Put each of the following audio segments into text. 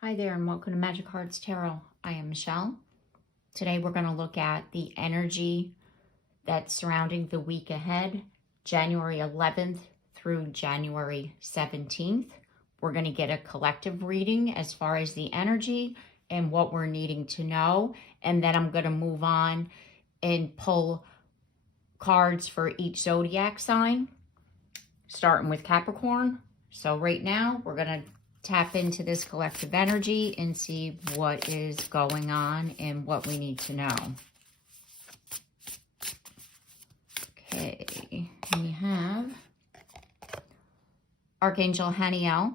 Hi there and welcome to Magic Hearts Tarot. I am Michelle. Today we're going to look at the energy that's surrounding the week ahead, January 11th through January 17th. We're going to get a collective reading as far as the energy and what we're needing to know. And then I'm going to move on and pull cards for each zodiac sign, starting with Capricorn. So right now we're going to tap into this collective energy and see what is going on and what we need to know. Okay, we have Archangel Haniel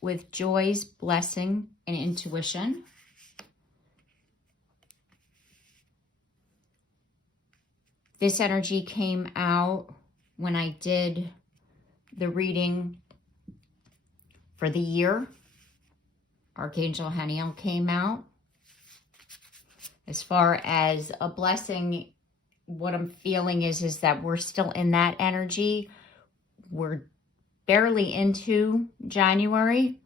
with joys, blessing, and intuition. This energy came out when I did the reading for the year. Archangel Haniel came out. As far as a blessing, what I'm feeling is that we're still in that energy. We're barely into January,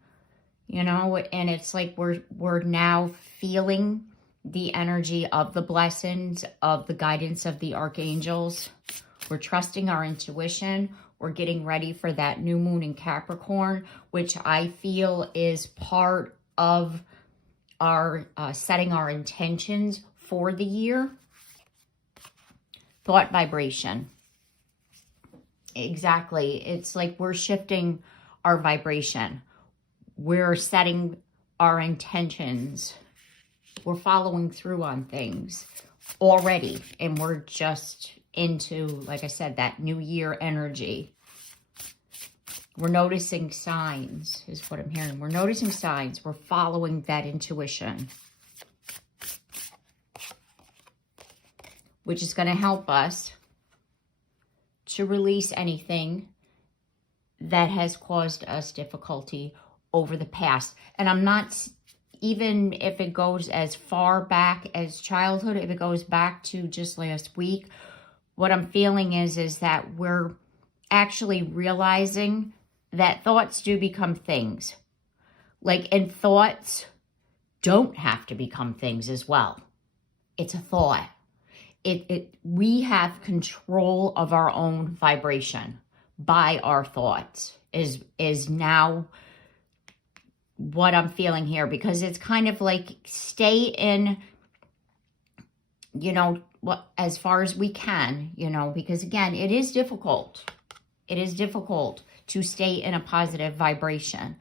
you know, and it's like we're now feeling the energy of the blessings, of the guidance of the archangels. We're trusting our intuition. We're getting ready for that new moon in Capricorn, which I feel is part of our setting our intentions for the year. Thought vibration. Exactly. It's like we're shifting our vibration. We're setting our intentions. We're following through on things already. And we're just into, like I said, that new year energy. We're noticing signs, is what I'm hearing. We're noticing signs. We're following that intuition, which is going to help us to release anything that has caused us difficulty over the past. And I'm not, even if it goes as far back as childhood, if it goes back to just last week, what I'm feeling is that we're actually realizing that thoughts do become things. And thoughts don't have to become things as well. It's a thought. We have control of our own vibration by our thoughts is now what I'm feeling here, because it's kind of like stay in, as far as we can, because again, it is difficult. It is difficult to stay in a positive vibration.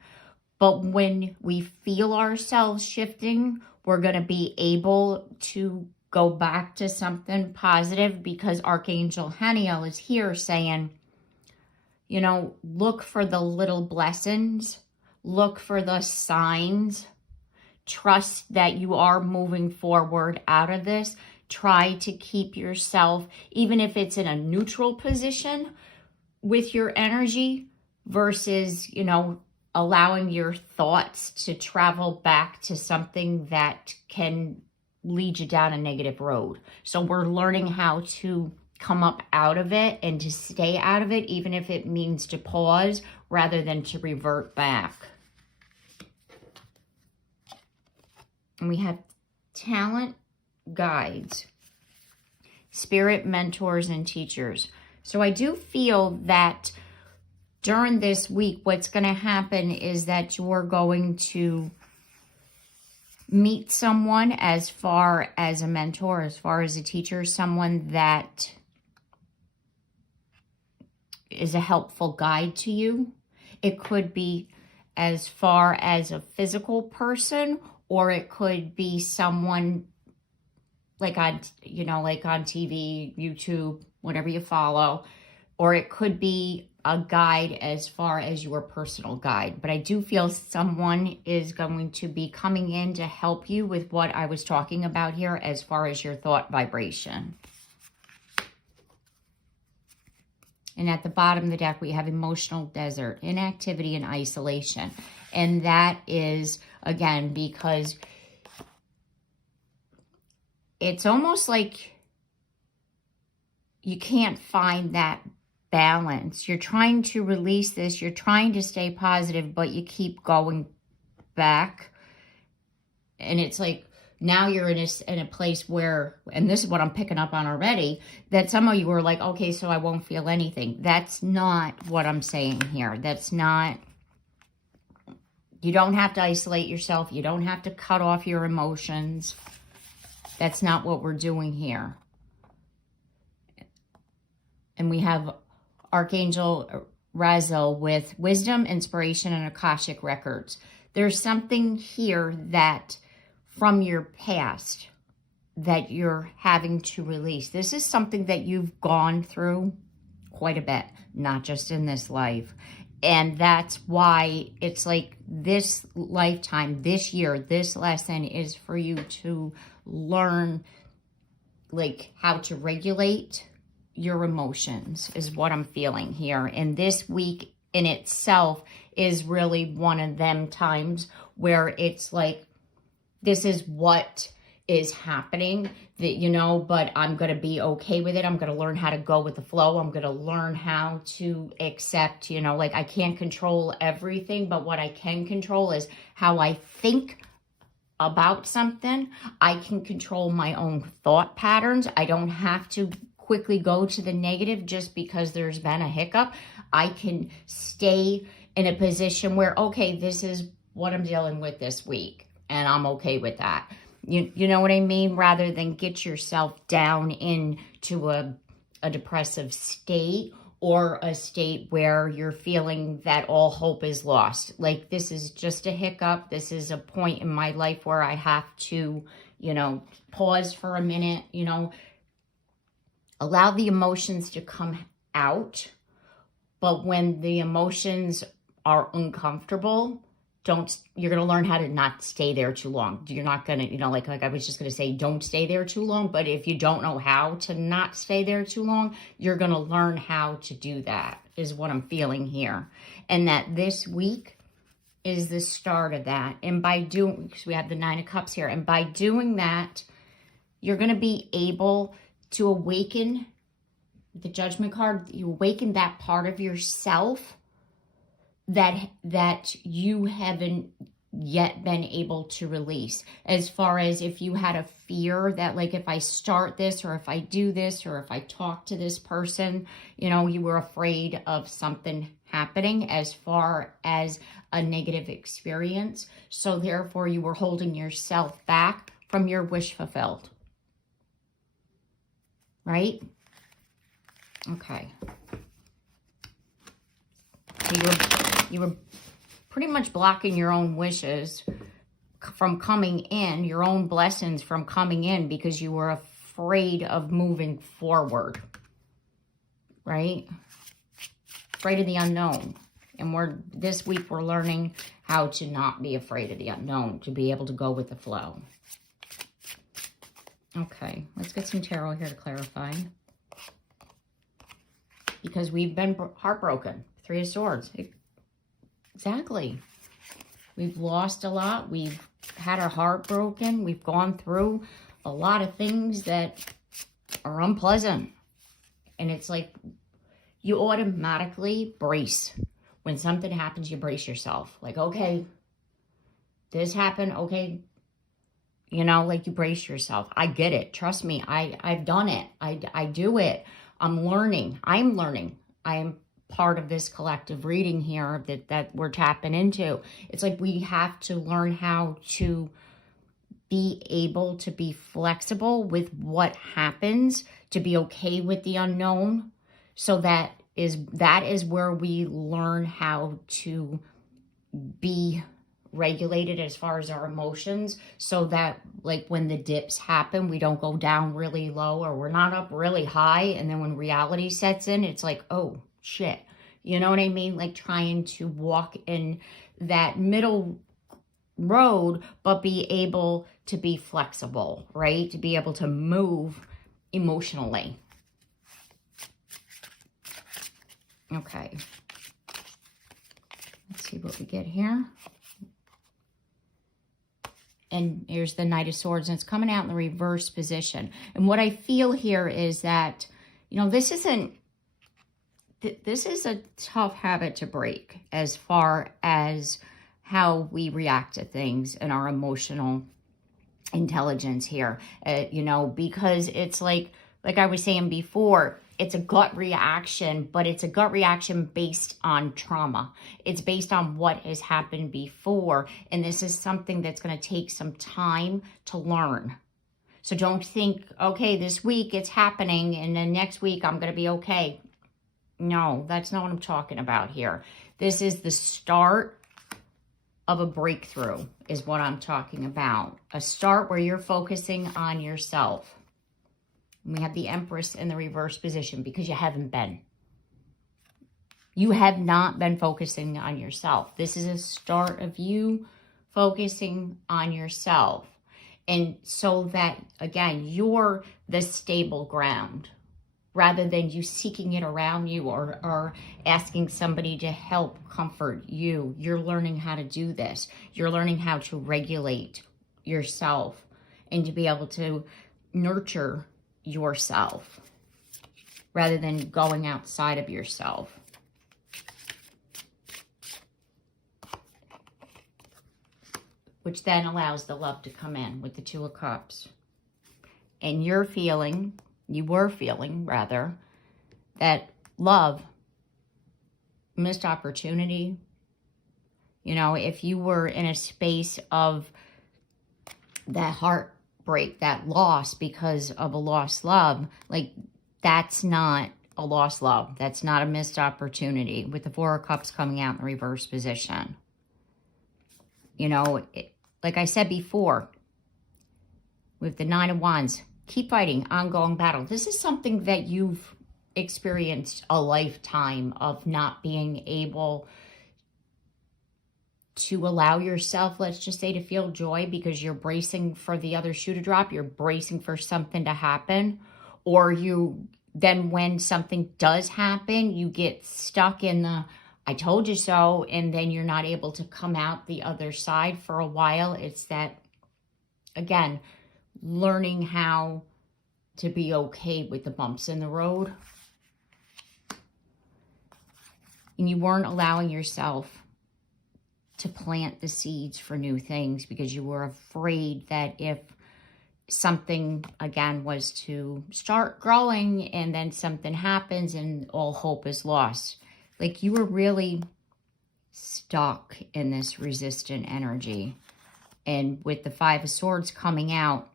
But when we feel ourselves shifting, we're going to be able to go back to something positive, because Archangel Haniel is here saying, look for the little blessings, look for the signs, trust that you are moving forward out of this. Try to keep yourself, even if it's in a neutral position with your energy versus, allowing your thoughts to travel back to something that can lead you down a negative road. So we're learning how to come up out of it and to stay out of it, even if it means to pause rather than to revert back. And we have talent guides, spirit mentors, and teachers. So I do feel that during this week, what's going to happen is that you're going to meet someone as far as a mentor, as far as a teacher, someone that is a helpful guide to you. It could be as far as a physical person, or it could be someone like on TV, YouTube, whatever you follow, or it could be a guide as far as your personal guide. But I do feel someone is going to be coming in to help you with what I was talking about here as far as your thought vibration. And at the bottom of the deck, we have emotional desert, inactivity, and isolation. And that is, again, because it's almost like you can't find that balance. You're trying to release this. You're trying to stay positive, but you keep going back And it's like, now you're in a place where, and this is what I'm picking up on already, that some of you are like, okay, so I won't feel anything. That's not what I'm saying here. That's not, you don't have to isolate yourself. You don't have to cut off your emotions. That's not what we're doing here. And we have Archangel Raziel with wisdom, inspiration, and Akashic records. There's something here that from your past that you're having to release. This is something that you've gone through quite a bit, not just in this life. And that's why it's like this lifetime, this year, this lesson is for you to learn like how to regulate your emotions is what I'm feeling here. And this week in itself is really one of them times where it's like, this is what is happening, that, you know, but I'm going to be okay with it. I'm going to learn how to go with the flow. I'm going to learn how to accept, you know, like I can't control everything, but what I can control is how I think about something. I can control my own thought patterns. I don't have to quickly go to the negative just because there's been a hiccup. I can stay in a position where, okay, this is what I'm dealing with this week, and I'm okay with that. You know what I mean? Rather than get yourself down into a depressive state or a state where you're feeling that all hope is lost. Like, this is just a hiccup. This is a point in my life where I have to, you know, pause for a minute, you know, allow the emotions to come out. But when the emotions are uncomfortable, you're going to learn how to not stay there too long. You're not going to, you know, like I was just going to say, don't stay there too long. But if you don't know how to not stay there too long, you're going to learn how to do that, is what I'm feeling here. And that this week is the start of that. And by doing, because we have the 9 of Cups here, and by doing that, you're going to be able to awaken the Judgment card. You awaken that part of yourself that you haven't yet been able to release. As far as if you had a fear that, like, if I start this, or if I do this, or if I talk to this person, you know, you were afraid of something happening as far as a negative experience. So therefore you were holding yourself back from your wish fulfilled. Right? Okay. So you were pretty much blocking your own wishes from coming in, your own blessings from coming in, because you were afraid of moving forward, right? Afraid of the unknown. And this week we're learning how to not be afraid of the unknown, to be able to go with the flow. Okay, let's get some tarot here to clarify. Because we've been heartbroken. 3 of Swords. Exactly. We've lost a lot. We've had our heart broken. We've gone through a lot of things that are unpleasant. And it's like you automatically brace. When something happens, you brace yourself. Like, okay, this happened. Okay. You know, like you brace yourself. I get it. Trust me. I've done it. I do it. I'm learning. I'm learning. I'm part of this collective reading here that we're tapping into. It's like we have to learn how to be able to be flexible with what happens, to be okay with the unknown. So that is where we learn how to be regulated as far as our emotions, so that, like, when the dips happen, we don't go down really low, or we're not up really high, and then when reality sets in, it's like, oh shit, you know what I mean? Like trying to walk in that middle road, but be able to be flexible, right? To be able to move emotionally. Okay, let's see what we get here. And here's the Knight of Swords, and it's coming out in the reverse position. And what I feel here is that, you know, this is a tough habit to break as far as how we react to things and our emotional intelligence here, you know, because it's like I was saying before, it's a gut reaction, but it's a gut reaction based on trauma. It's based on what has happened before. And this is something that's going to take some time to learn. So don't think, okay, this week it's happening and then next week I'm going to be okay. No, that's not what I'm talking about here. This is the start of a breakthrough is what I'm talking about. A start where you're focusing on yourself. We have the Empress in the reverse position because you haven't been. You have not been focusing on yourself. This is a start of you focusing on yourself. And so that, again, you're the stable ground rather than you seeking it around you or asking somebody to help comfort you. You're learning how to do this. You're learning how to regulate yourself and to be able to nurture yourself rather than going outside of yourself. Which then allows the love to come in with the Two of Cups. And you were feeling rather, that love, missed opportunity. You know, if you were in a space of that heartbreak, that loss because of a lost love, like that's not a lost love. That's not a missed opportunity with the Four of Cups coming out in the reverse position. You know, like I said before, with the Nine of Wands, keep fighting, ongoing battle. This is something that you've experienced a lifetime of not being able to allow yourself, let's just say, to feel joy because you're bracing for the other shoe to drop. You're bracing for something to happen. Or then when something does happen, you get stuck in the, I told you so, and then you're not able to come out the other side for a while. It's that, again, learning how to be okay with the bumps in the road. And you weren't allowing yourself to plant the seeds for new things because you were afraid that if something, again, was to start growing and then something happens and all hope is lost. Like you were really stuck in this resistant energy. And with the Five of Swords coming out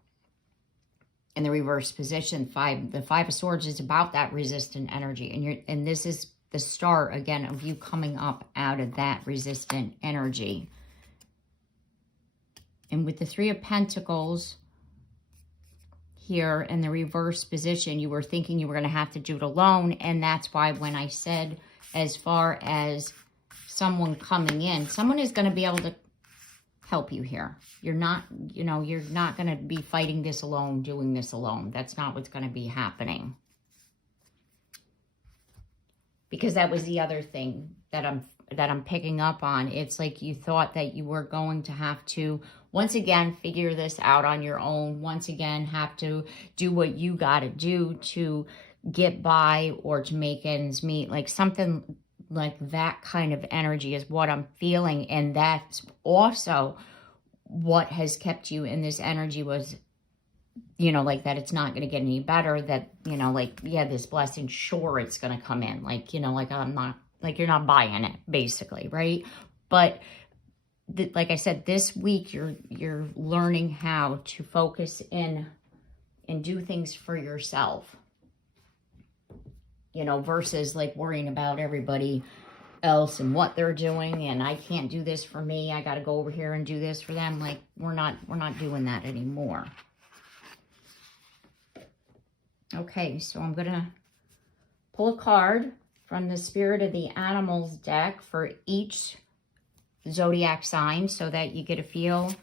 in the reverse position, the Five of Swords is about that resistant energy. And this is the start, again, of you coming up out of that resistant energy. And with the Three of Pentacles here in the reverse position, you were thinking you were going to have to do it alone. And that's why when I said, as far as someone coming in, someone is going to be able to help you here. You're not, you know, you're not going to be fighting this alone, doing this alone. That's not what's going to be happening. Because that was the other thing that I'm picking up on. It's like you thought that you were going to have to, once again, figure this out on your own. Once again, have to do what you got to do to get by or to make ends meet. Like something like that kind of energy is what I'm feeling. And that's also what has kept you in this energy was, you know, like that it's not going to get any better, that, you know, like, yeah, this blessing, sure, it's going to come in. Like, you know, like I'm not, like you're not buying it, basically, right? But like I said, this week you're learning how to focus in and do things for yourself, you know, versus like worrying about everybody else and what they're doing, and I can't do this for me, I got to go over here and do this for them. Like we're not doing that anymore. Okay, so I'm going to pull a card from the Spirit of the Animals deck for each zodiac sign so that you get a feel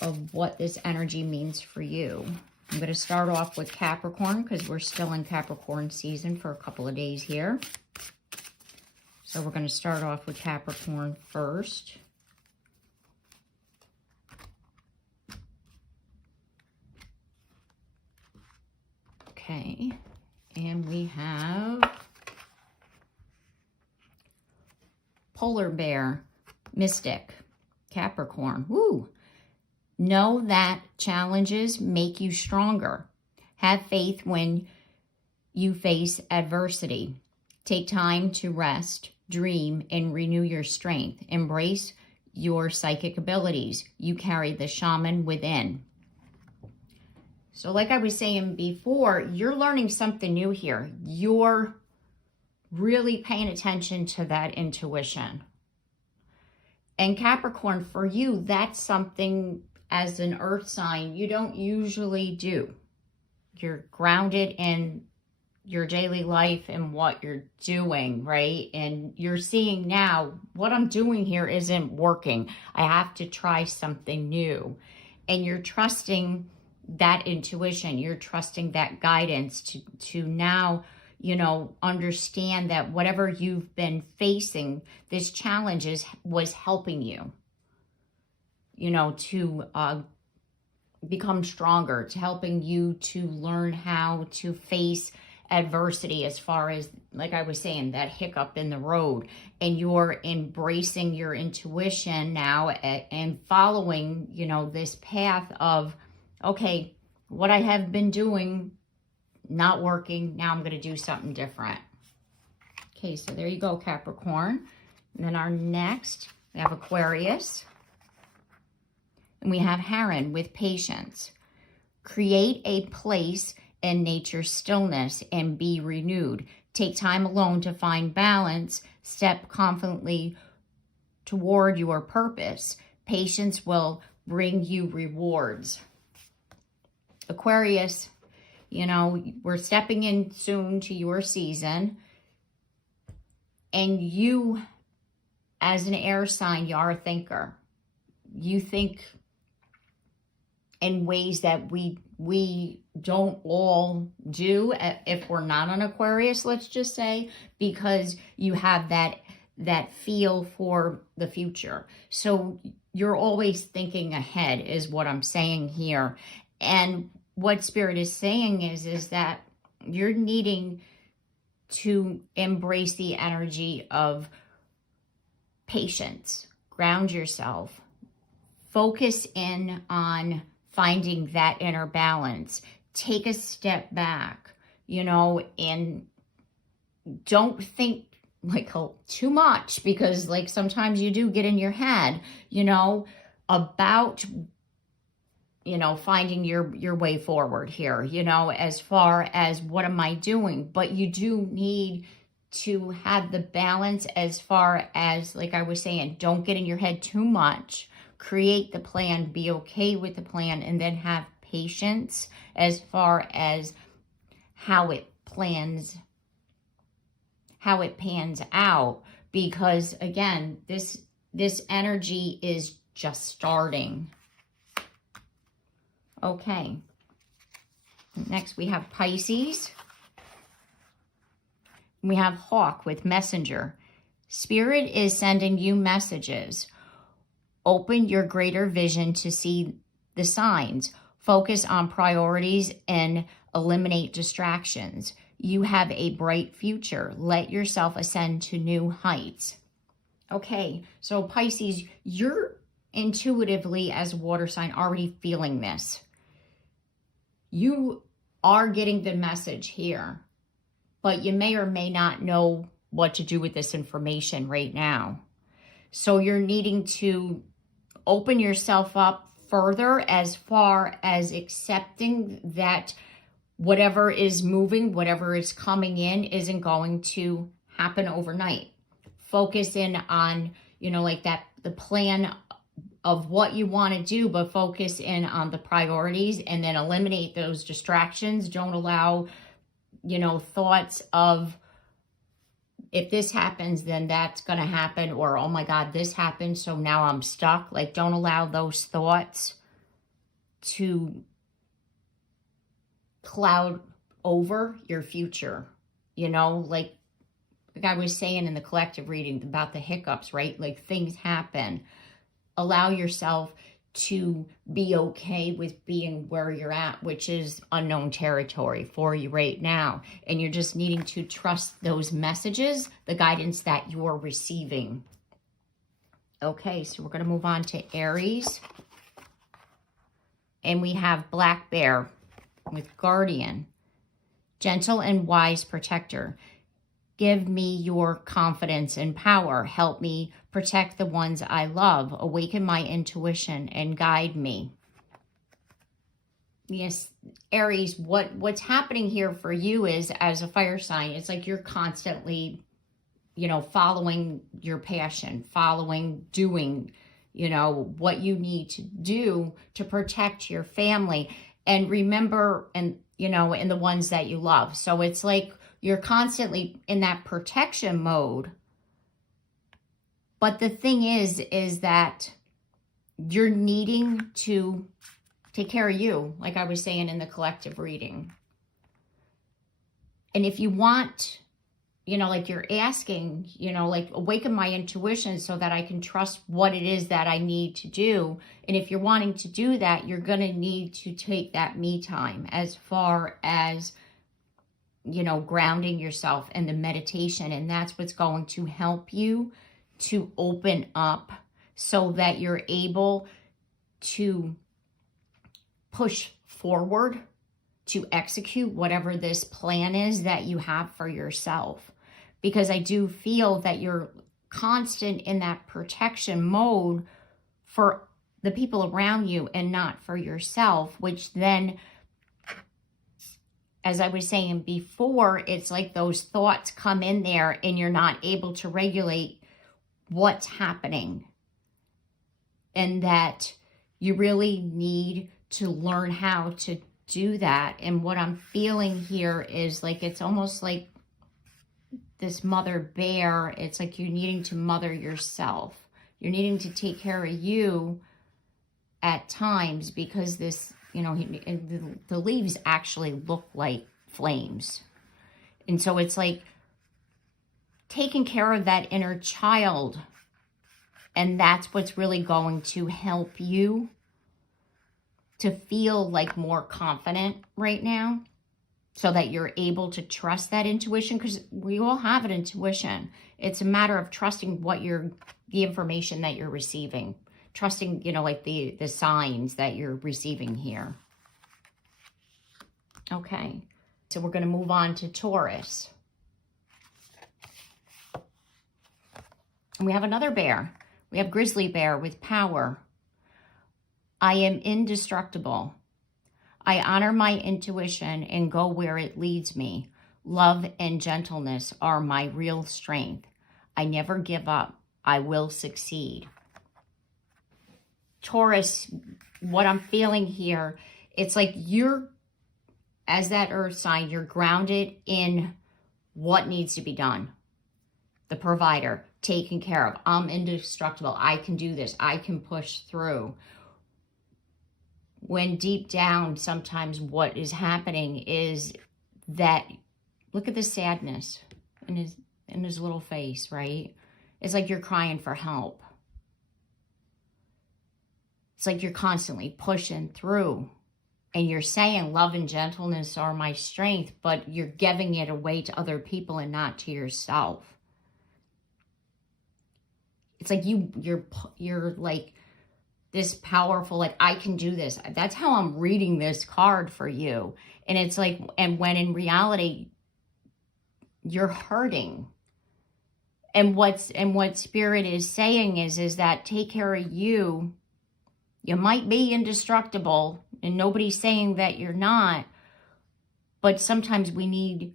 of what this energy means for you. I'm going to start off with Capricorn because we're still in Capricorn season for a couple of days here. So we're going to start off with Capricorn first. Okay, and we have Polar Bear, Mystic, Capricorn. Woo! Know that challenges make you stronger. Have faith when you face adversity. Take time to rest, dream, and renew your strength. Embrace your psychic abilities. You carry the shaman within. So like I was saying before, you're learning something new here. You're really paying attention to that intuition. And Capricorn, for you, that's something as an earth sign you don't usually do. You're grounded in your daily life and what you're doing, right? And you're seeing now, what I'm doing here isn't working. I have to try something new. And you're trusting that intuition. You're trusting that guidance to now, you know, understand that whatever you've been facing, this challenge was helping you, you know, to become stronger, to helping you to learn how to face adversity, as far as, like I was saying, that hiccup in the road. And you're embracing your intuition now and following, you know, this path of, okay, what I have been doing, not working, now I'm going to do something different. Okay, so there you go, Capricorn. And then our next, we have Aquarius. And we have Heron with patience. Create a place in nature's stillness and be renewed. Take time alone to find balance. Step confidently toward your purpose. Patience will bring you rewards. Aquarius, you know, we're stepping in soon to your season. And you, as an air sign, you are a thinker. You think in ways that we don't all do if we're not an Aquarius, let's just say, because you have that feel for the future. So you're always thinking ahead is what I'm saying here. And what Spirit is saying is that you're needing to embrace the energy of patience, ground yourself, focus in on finding that inner balance. Take a step back, you know, and don't think like too much, because like sometimes you do get in your head, you know, about, you know, finding your way forward here, you know, as far as what am I doing? But you do need to have the balance as far as, like I was saying, don't get in your head too much. Create the plan, be okay with the plan, and then have patience as far as how it pans out. Because again, this energy is just starting. Okay. Next we have Pisces. We have Hawk with Messenger. Spirit is sending you messages. Open your greater vision to see the signs. Focus on priorities and eliminate distractions. You have a bright future. Let yourself ascend to new heights. Okay, so Pisces, you're intuitively, as a water sign, already feeling this. You are getting the message here, but you may or may not know what to do with this information right now. So you're needing to open yourself up further as far as accepting that whatever is moving, whatever is coming in, isn't going to happen overnight. Focus in on, you know, like that, the plan of what you want to do, but focus in on the priorities and then eliminate those distractions. Don't allow, you know, thoughts of, if this happens, then that's going to happen, or, oh my God, this happened, so now I'm stuck. Like, don't allow those thoughts to cloud over your future. You know, like I was saying in the collective reading about the hiccups, right? Like, things happen. Allow yourself to be okay with being where you're at, which is unknown territory for you right now. And you're just needing to trust those messages, the guidance that you're receiving. Okay, so we're going to move on to Aries. And we have black bear with guardian. Gentle and wise protector. Give me your confidence and power. Help me protect the ones I love. Awaken my intuition and guide me. Yes, Aries, what's happening here for you is, as a fire sign, it's like you're constantly, following your passion, doing, what you need to do to protect your family. And remember, and the ones that you love. So it's like you're constantly in that protection mode. But the thing is that you're needing to take care of you, like I was saying in the collective reading. And if you want, like you're asking, like awaken my intuition so that I can trust what it is that I need to do. And if you're wanting to do that, you're going to need to take that me time as far as, grounding yourself and the meditation. And that's what's going to help you to open up so that you're able to push forward to execute whatever this plan is that you have for yourself. Because I do feel that you're constant in that protection mode for the people around you and not for yourself, which then, as I was saying before, it's like those thoughts come in there and you're not able to regulate what's happening. And that you really need to learn how to do that. And what I'm feeling here is like, it's almost like this mother bear. It's like you're needing to mother yourself. You're needing to take care of you at times, because this, the leaves actually look like flames. And so it's like taking care of that inner child. And that's what's really going to help you to feel like more confident right now, so that you're able to trust that intuition, because we all have an intuition. It's a matter of trusting the information that you're receiving, trusting, like the signs that you're receiving here. Okay, so we're going to move on to Taurus. And we have another bear. We have grizzly bear with power. I am indestructible. I honor my intuition and go where it leads me. Love and gentleness are my real strength. I never give up. I will succeed. Taurus, what I'm feeling here, it's like you're, as that earth sign, you're grounded in what needs to be done. The provider, taken care of. I'm indestructible. I can do this. I can push through. When deep down, sometimes what is happening is that, look at the sadness in his little face, right? It's like you're crying for help. It's like you're constantly pushing through. And you're saying love and gentleness are my strength, but you're giving it away to other people and not to yourself. It's like you're like this powerful, like, I can do this. That's how I'm reading this card for you. And it's like, and when in reality, you're hurting. And what Spirit is saying is that take care of you. You might be indestructible, and nobody's saying that you're not, but sometimes we need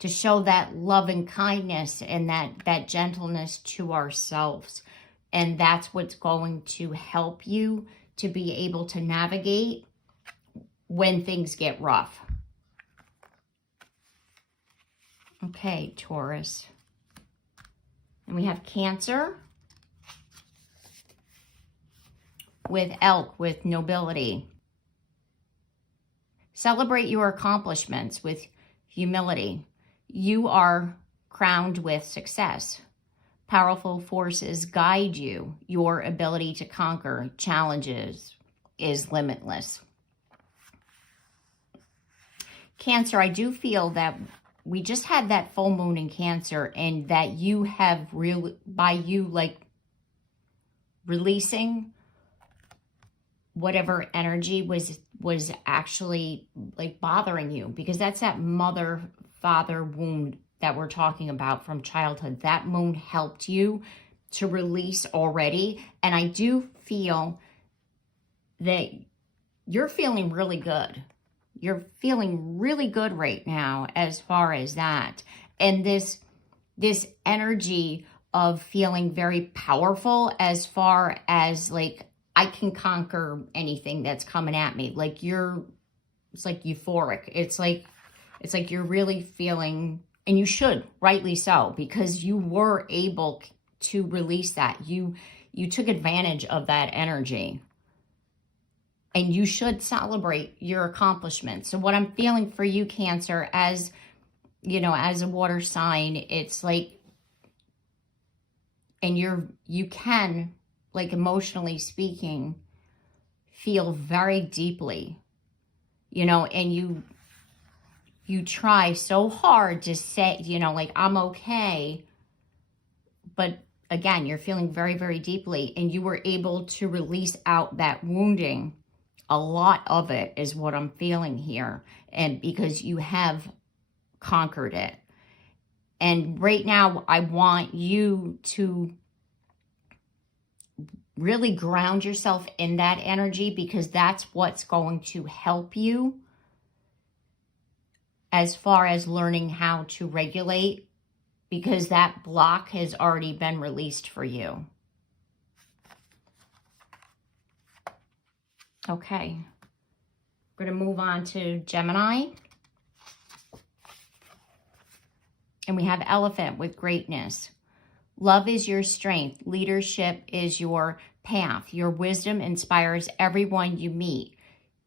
to show that love and kindness and that gentleness to ourselves. And that's what's going to help you to be able to navigate when things get rough. Okay, Taurus. And we have Cancer with elk, with nobility. Celebrate your accomplishments with humility. You are crowned with success. Powerful forces guide you. Your ability to conquer challenges is limitless. Cancer, I do feel that we just had that full moon in Cancer, and that you have really, by you like releasing whatever energy was actually like bothering you, because that's that mother father wound that we're talking about from childhood. That moon helped you to release already. And I do feel that you're feeling really good. You're feeling really good right now as far as that. And this energy of feeling very powerful as far as like, I can conquer anything that's coming at me. Like it's like euphoric. It's like you're really feeling, and you should, rightly so, because you were able to release that. You took advantage of that energy. And you should celebrate your accomplishments. So what I'm feeling for you, Cancer, as you know, as a water sign, it's like, and you can, like, emotionally speaking, feel very deeply, you know, and you try so hard to say, you know, like, I'm okay. But again, you're feeling very, very deeply, and you were able to release out that wounding. A lot of it is what I'm feeling here, and because you have conquered it. And right now, I want you to really ground yourself in that energy, because that's what's going to help you as far as learning how to regulate, because that block has already been released for you. Okay, we're going to move on to Gemini. And we have Elephant with greatness. Love is your strength. Leadership is your path. Your wisdom inspires everyone you meet.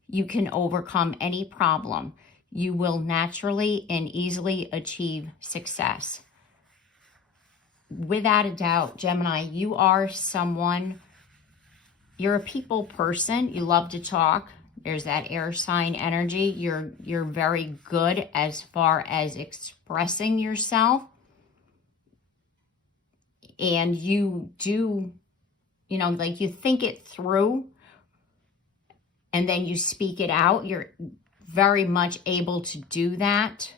You can overcome any problem. You will naturally and easily achieve success. Without a doubt, Gemini, you are someone, you're a people person. You love to talk. There's that air sign energy. You're very good as far as expressing yourself. And you do, you know, like, you think it through and then you speak it out. You're very much able to do that.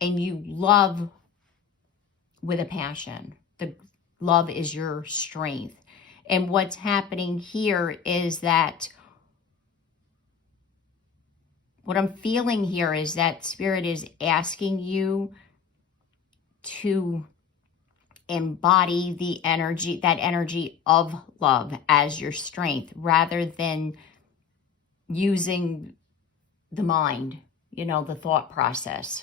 And you love with a passion. The love is your strength. And what's happening here is that what I'm feeling here is that Spirit is asking you to embody the energy, that energy of love as your strength, rather than using the mind, you know, the thought process.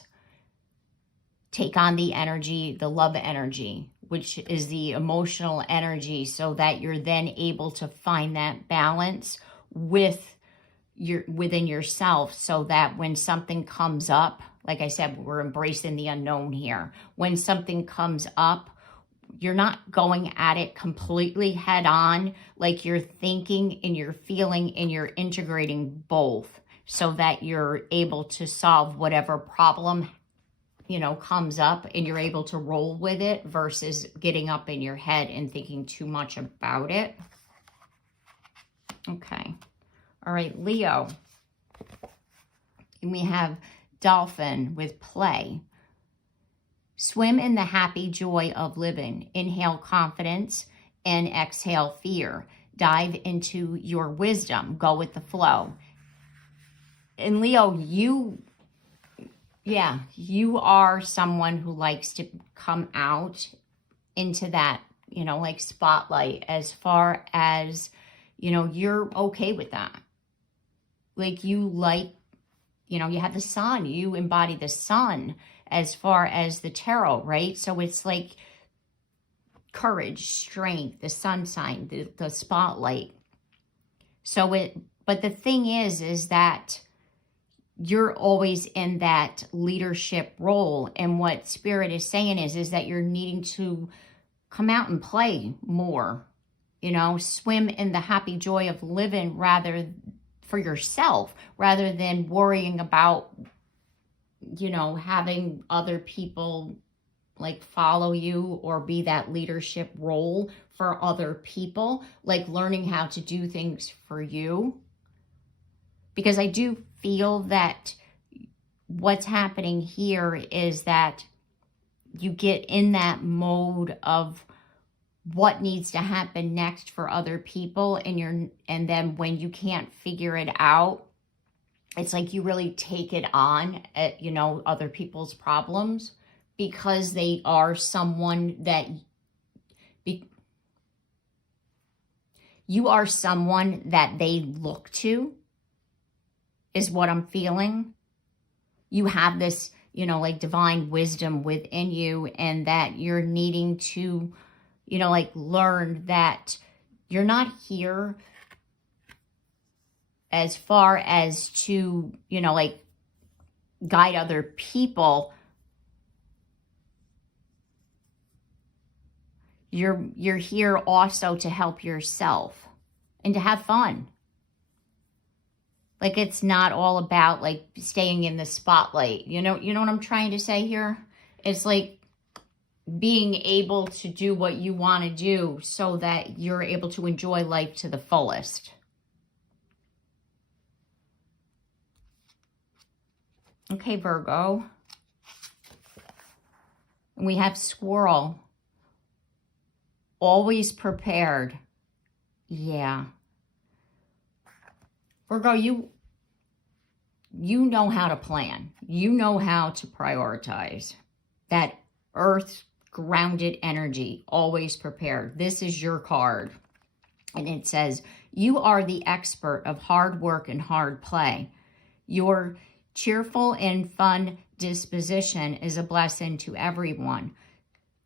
Take on the energy, the love energy, which is the emotional energy, so that you're then able to find that balance within yourself, so that when something comes up, like I said, we're embracing the unknown here. When something comes up, you're not going at it completely head on, like you're thinking and you're feeling and you're integrating both, so that you're able to solve whatever problem, you know, comes up, and you're able to roll with it versus getting up in your head and thinking too much about it. Okay. All right, Leo. And we have Dolphin with play. Swim in the happy joy of living. Inhale confidence and exhale fear. Dive into your wisdom. Go with the flow. And Leo, you are someone who likes to come out into that, you know, like, spotlight, as far as, you know, you're okay with that. Like, you like, you know, you have the sun, you embody the sun as far as the tarot, right? So it's like courage, strength, the sun sign, the spotlight. So but the thing is that you're always in that leadership role. And what Spirit is saying is that you're needing to come out and play more, you know, swim in the happy joy of living for yourself, rather than worrying about, you know, having other people like follow you or be that leadership role for other people, like learning how to do things for you. Because I do feel that what's happening here is that you get in that mode of what needs to happen next for other people, and then when you can't figure it out, it's like you really take it on at, you know, other people's problems, because they are someone that you are someone that they look to, is what I'm feeling. You have this, you know, like divine wisdom within you, and that you're needing to, you know, like learn that you're not here as far as to, you know, like guide other people. You're here also to help yourself and to have fun. Like, it's not all about like staying in the spotlight. You know what I'm trying to say here? It's like being able to do what you want to do so that you're able to enjoy life to the fullest. Okay, Virgo. We have squirrel. Always prepared. Yeah. Virgo, you know how to plan. You know how to prioritize. That earth grounded energy, always prepared. This is your card. And it says, you are the expert of hard work and hard play. Your cheerful and fun disposition is a blessing to everyone.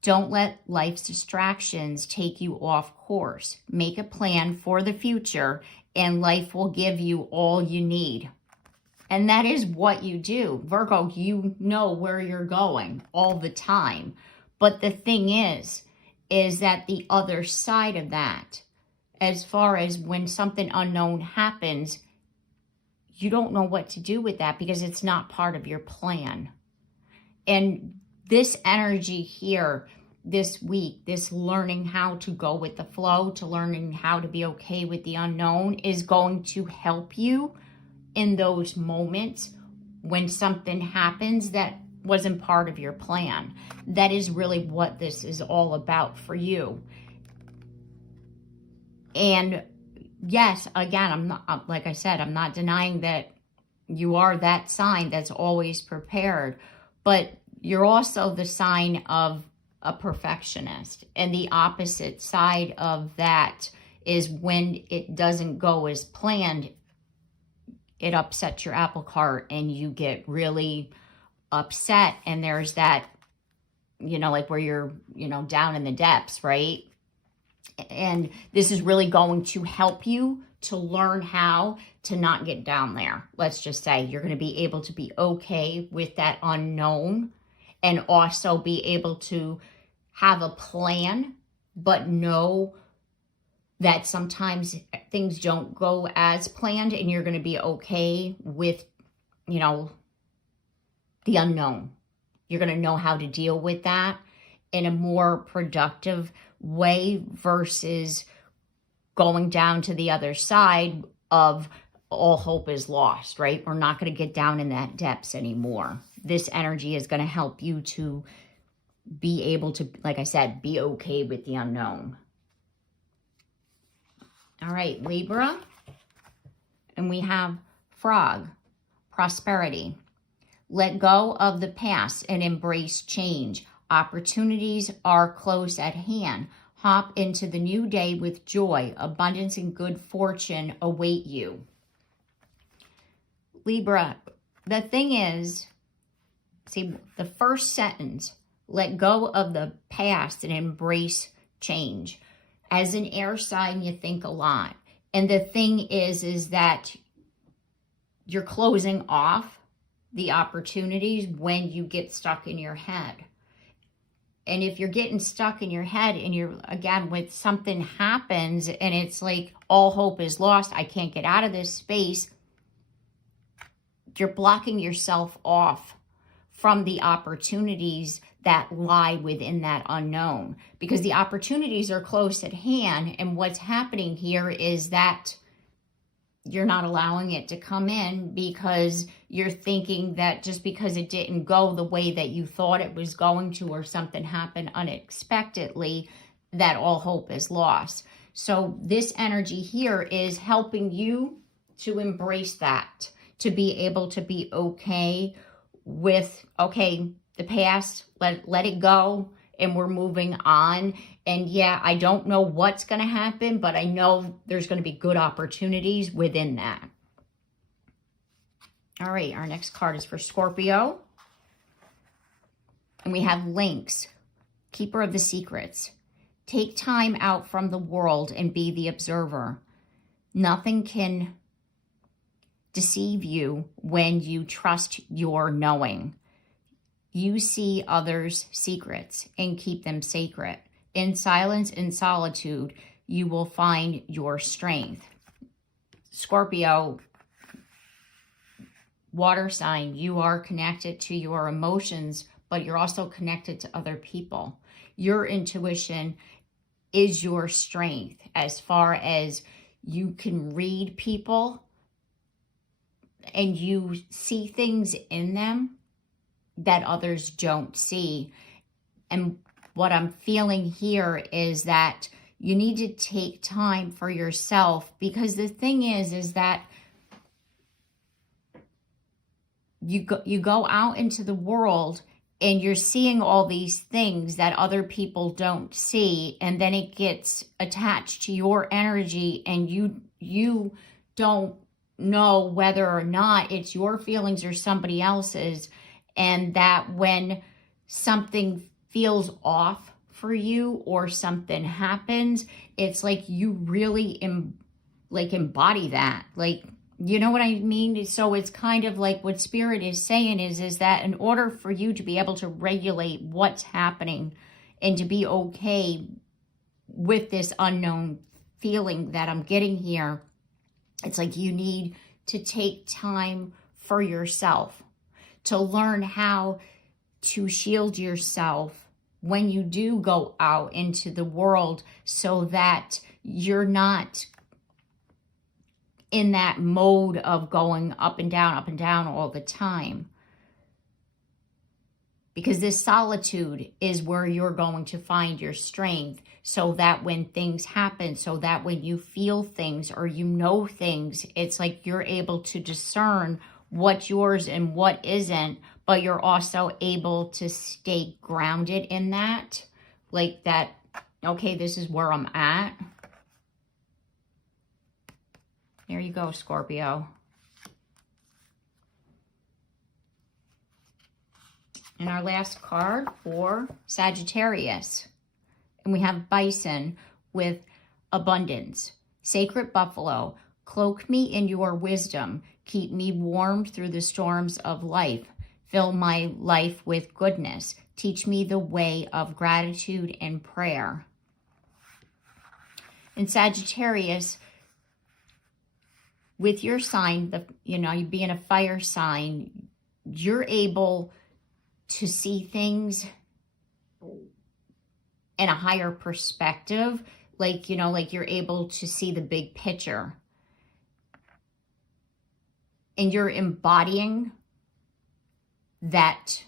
Don't let life's distractions take you off course. Make a plan for the future, and life will give you all you need. And that is what you do. Virgo, you know where you're going all the time. But the thing is that the other side of that, as far as when something unknown happens, you don't know what to do with that because it's not part of your plan. And this energy here this week, this learning how to go with the flow, to learning how to be okay with the unknown, is going to help you in those moments when something happens that wasn't part of your plan. That is really what this is all about for you. And yes, again, I'm not, like I said, I'm not denying that you are that sign that's always prepared, but you're also the sign of a perfectionist. And the opposite side of that is when it doesn't go as planned, it upsets your apple cart and you get really upset. And there's that, you know, like where you're, you know, down in the depths, right? And this is really going to help you to learn how to not get down there. Let's just say you're going to be able to be okay with that unknown, and also be able to have a plan, but know that sometimes things don't go as planned, and you're going to be okay with, you know, the unknown. You're going to know how to deal with that in a more productive way versus going down to the other side of all hope is lost, right? We're not going to get down in that depths anymore. This energy is going to help you to be able to, like I said, be okay with the unknown. All right, Libra. And we have frog, prosperity. Let go of the past and embrace change. Opportunities are close at hand. Hop into the new day with joy. Abundance and good fortune await you. Libra, the thing is, see, the first sentence, let go of the past and embrace change. As an air sign, you think a lot. And the thing is that you're closing off the opportunities when you get stuck in your head. And if you're getting stuck in your head and you're, again, when something happens and it's like all hope is lost, I can't get out of this space, you're blocking yourself off from the opportunities that lie within that unknown, because the opportunities are close at hand. And what's happening here is that you're not allowing it to come in because you're thinking that just because it didn't go the way that you thought it was going to, or something happened unexpectedly, that all hope is lost. So this energy here is helping you to embrace that, to be able to be okay with, okay, the past, let it go, and we're moving on. And yeah, I don't know what's going to happen, but I know there's going to be good opportunities within that. All right, our next card is for Scorpio. And we have Lynx, Keeper of the Secrets. Take time out from the world and be the observer. Nothing can deceive you when you trust your knowing. You see others' secrets and keep them sacred. In silence and solitude, you will find your strength. Scorpio, water sign, you are connected to your emotions, but you're also connected to other people. Your intuition is your strength, as far as you can read people and you see things in them that others don't see. And what I'm feeling here is that you need to take time for yourself, because the thing is that you go out into the world and you're seeing all these things that other people don't see, and then it gets attached to your energy, and you don't know whether or not it's your feelings or somebody else's. And that when something feels off for you or something happens, it's like you really embody that. Like, you know what I mean? So it's kind of like what Spirit is saying is that in order for you to be able to regulate what's happening and to be okay with this unknown feeling that I'm getting here, it's like you need to take time for yourself, to learn how to shield yourself when you do go out into the world, so that you're not in that mode of going up and down all the time. Because this solitude is where you're going to find your strength, so that when things happen, so that when you feel things or you know things, it's like you're able to discern what's yours and what isn't, but you're also able to stay grounded in that. Like that, okay, this is where I'm at. There you go, Scorpio. And our last card for Sagittarius. And we have Bison with Abundance. Sacred Buffalo, cloak me in your wisdom. Keep me warm through the storms of life. Fill my life with goodness. Teach me the way of gratitude and prayer. In Sagittarius, with your sign, you being a fire sign, you're able to see things in a higher perspective. Like you're able to see the big picture. And you're embodying that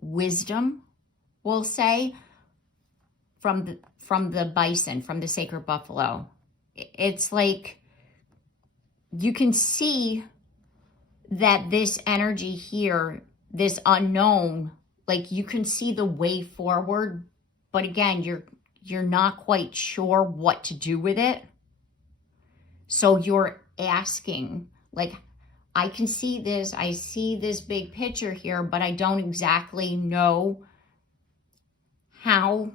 wisdom, we'll say, from the bison, from the sacred buffalo. It's like you can see that this energy here, this unknown, like you can see the way forward, but again, you're not quite sure what to do with it. So you're asking, like, I can see this, I see this big picture here, but I don't exactly know how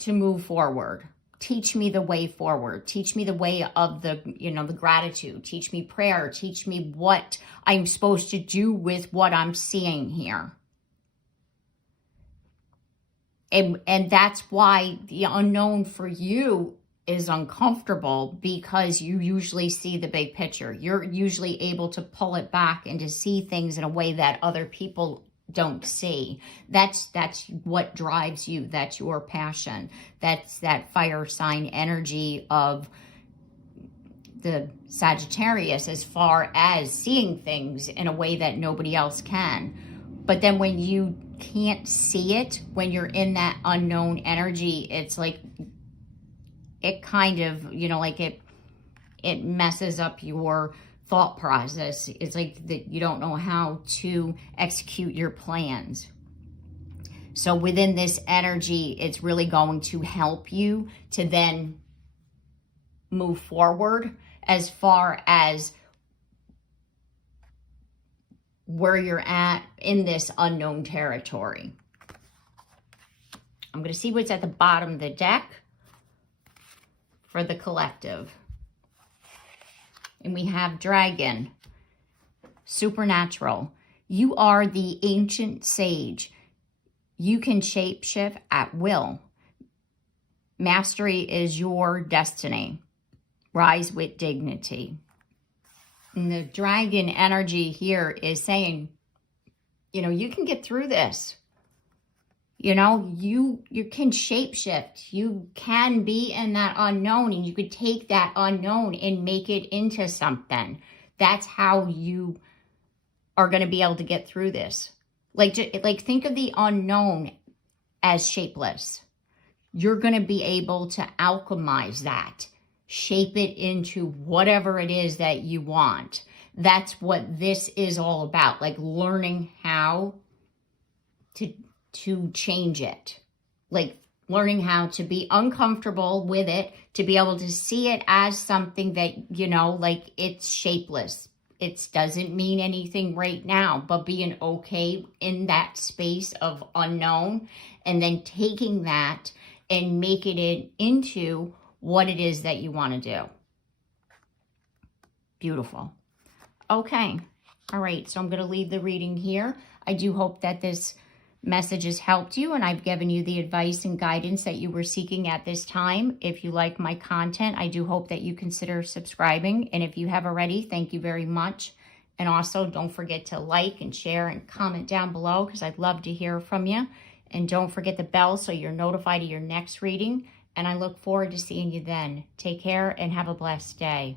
to move forward. Teach me the way forward. Teach me the way of the gratitude. Teach me prayer. Teach me what I'm supposed to do with what I'm seeing here. And that's why the unknown for you is uncomfortable because you usually see the big picture. You're usually able to pull it back and to see things in a way that other people don't see. That's what drives you. That's your passion. That's that fire sign energy of the Sagittarius, as far as seeing things in a way that nobody else can. But then when you can't see it, when you're in that unknown energy, it's like it kind of, you know, like it messes up your thought process. It's like that you don't know how to execute your plans. So within this energy, it's really going to help you to then move forward as far as where you're at in this unknown territory. I'm going to see what's at the bottom of the deck for the collective. And we have Dragon, Supernatural. You are the ancient sage. You can shapeshift at will. Mastery is your destiny. Rise with dignity. And the dragon energy here is saying, you know, you can get through this. You know, you can shapeshift. You can be in that unknown, and you could take that unknown and make it into something. That's how you are going to be able to get through this. Like think of the unknown as shapeless. You're going to be able to alchemize that, shape it into whatever it is that you want. That's what this is all about, like learning how to change it, like learning how to be uncomfortable with it, to be able to see it as something that, you know, like it's shapeless. It doesn't mean anything right now, but being okay in that space of unknown, and then taking that and making it into what it is that you want to do. Beautiful. Okay. All right. So I'm going to leave the reading here. I do hope that this message has helped you, and I've given you the advice and guidance that you were seeking at this time. If you like my content, I do hope that you consider subscribing. And if you have already, thank you very much. And also don't forget to like and share and comment down below, because I'd love to hear from you. And don't forget the bell so you're notified of your next reading. And I look forward to seeing you then. Take care and have a blessed day.